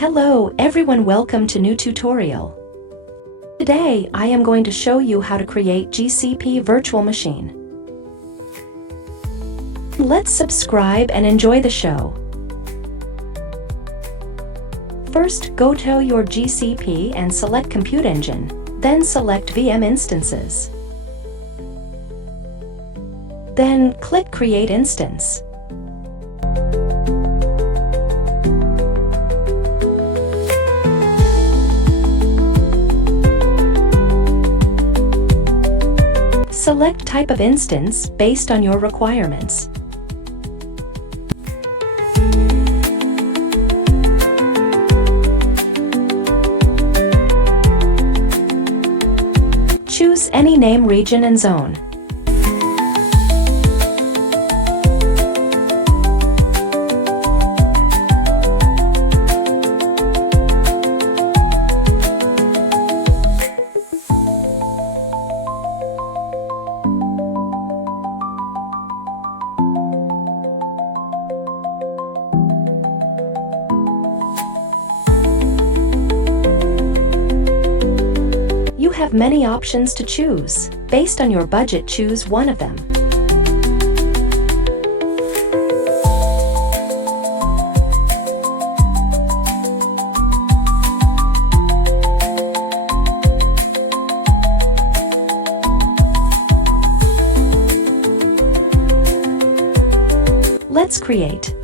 Hello everyone, welcome to new tutorial. Today I am going to show you how to create GCP virtual machine. Let's subscribe and enjoy the show. First, go to your GCP and select Compute Engine, then select VM Instances. Then click Create Instance. Select type of instance based on your requirements. Choose any name, region, and zone. You have many options to choose. Based on your budget, choose one of them. Let's create.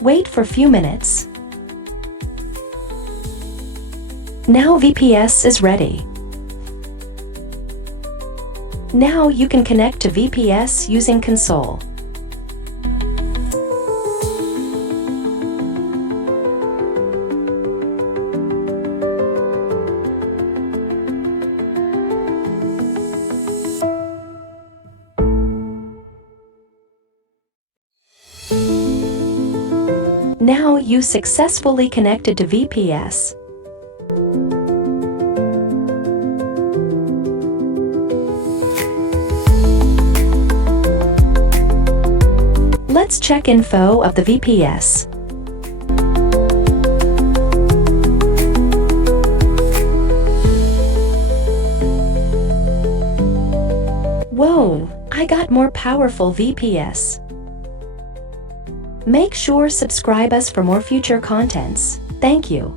Wait for a few minutes. Now VPS is ready. Now you can connect to VPS using console. Now you successfully connected to VPS. Let's check info of the VPS. Whoa, I got more powerful VPS. Make sure subscribe us for more future contents. Thank you.